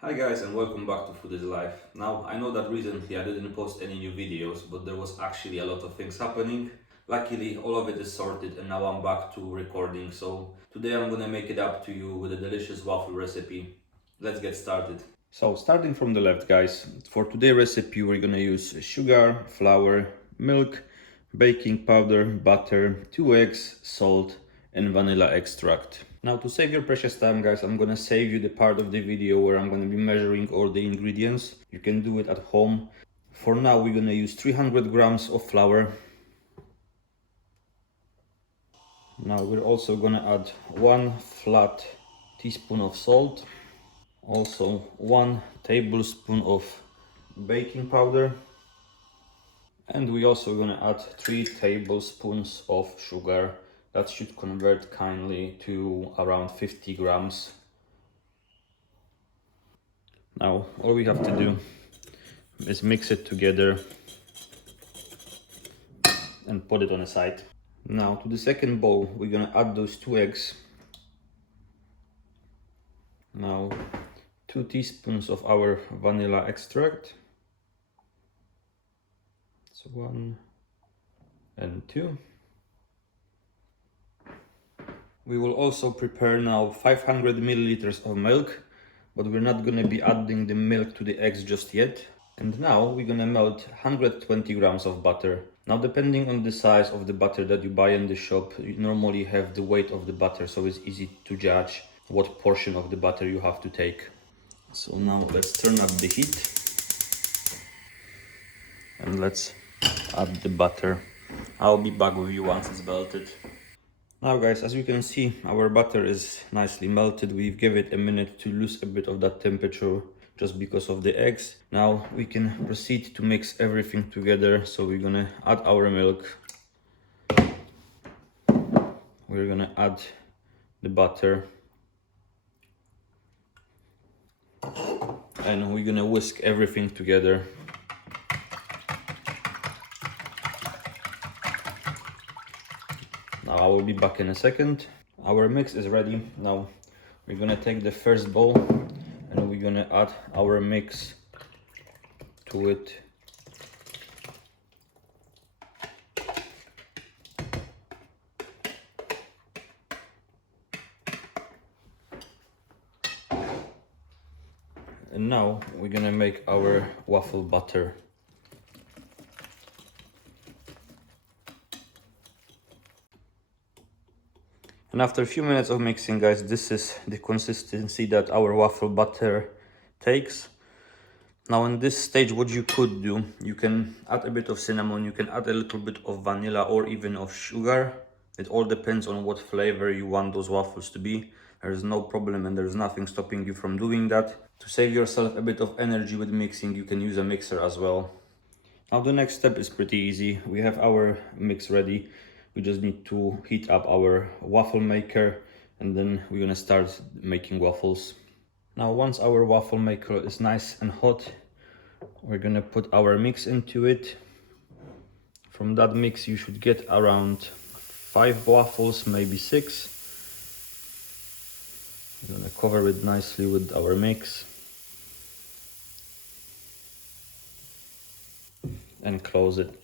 Hi guys and welcome back to Food is Life. Now I know that recently I didn't post any new videos, but there was actually a lot of things happening. Luckily all of it is sorted and now I'm back to recording, so today I'm gonna make it up to you with a delicious waffle recipe. Let's get started. So starting from the left guys, for today's recipe we're gonna use sugar, flour, milk, baking powder, butter, 2 eggs, salt and vanilla extract. Now to save your precious time guys, I'm gonna save you the part of the video where I'm gonna be measuring all the ingredients. You can do it at home. For now we're gonna use 300 grams of flour. Now we're also gonna add 1 flat teaspoon of salt. Also 1 tablespoon of baking powder. And we also gonna add 3 tablespoons of sugar. That should convert kindly to around 50 grams. Now all we have to do is mix it together and put it on the side. Now to the second bowl we're gonna add those 2 eggs. Now 2 teaspoons of our vanilla extract. So 1 and 2. We will also prepare now 500 milliliters of milk, but we're not gonna be adding the milk to the eggs just yet. And now we're gonna melt 120 grams of butter. Now depending on the size of the butter that you buy in the shop, you normally have the weight of the butter, so it's easy to judge what portion of the butter you have to take. So now let's turn up the heat and let's add the butter. I'll be back with you once it's melted. Now guys, as you can see, our butter is nicely melted. We've given it a minute to lose a bit of that temperature just because of the eggs. Now we can proceed to mix everything together. So we're gonna add our milk. We're gonna add the butter. And we're gonna whisk everything together. Now I will be back in a second. Our mix is ready. Now we're gonna take the first bowl and we're gonna add our mix to it. And now we're gonna make our waffle batter. And after a few minutes of mixing guys, this is the consistency that our waffle batter takes. Now in this stage what you could do, you can add a bit of cinnamon, you can add a little bit of vanilla or even of sugar. It all depends on what flavor you want those waffles to be. There is no problem and there's nothing stopping you from doing that. To save yourself a bit of energy with mixing, you can use a mixer as well. Now the next step is pretty easy. We have our mix ready. We just need to heat up our waffle maker and then we're gonna start making waffles. Now once our waffle maker is nice and hot, we're gonna put our mix into it. From that mix you should get around 5 waffles, maybe 6. We're gonna cover it nicely with our mix and close it.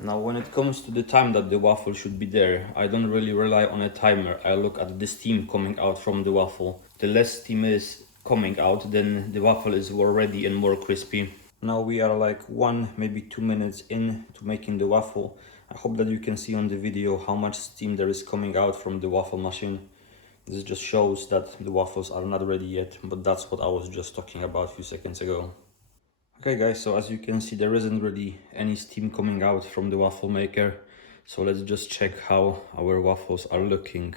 Now when it comes to the time that the waffle should be there, I don't really rely on a timer. I look at the steam coming out from the waffle. The less steam is coming out, then the waffle is more ready and more crispy. Now we are like 1, maybe 2 minutes in to making the waffle. I hope that you can see on the video how much steam there is coming out from the waffle machine. This just shows that the waffles are not ready yet, but that's what I was just talking about a few seconds ago. Okay guys, so as you can see there isn't really any steam coming out from the waffle maker. So let's just check how our waffles are looking.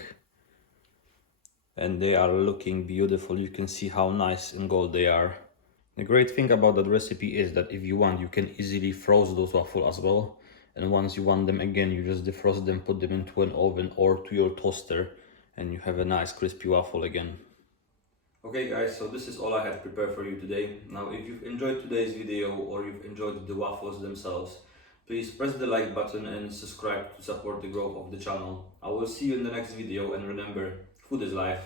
And they are looking beautiful. You can see how nice and gold they are. The great thing about that recipe is that if you want, you can easily froze those waffles as well. And once you want them again, you just defrost them, put them into an oven or to your toaster, and you have a nice crispy waffle again. Okay guys, so this is all I had prepared for you today. Now if you've enjoyed today's video or you've enjoyed the waffles themselves, please press the like button and subscribe to support the growth of the channel. I will see you in the next video and remember, food is life.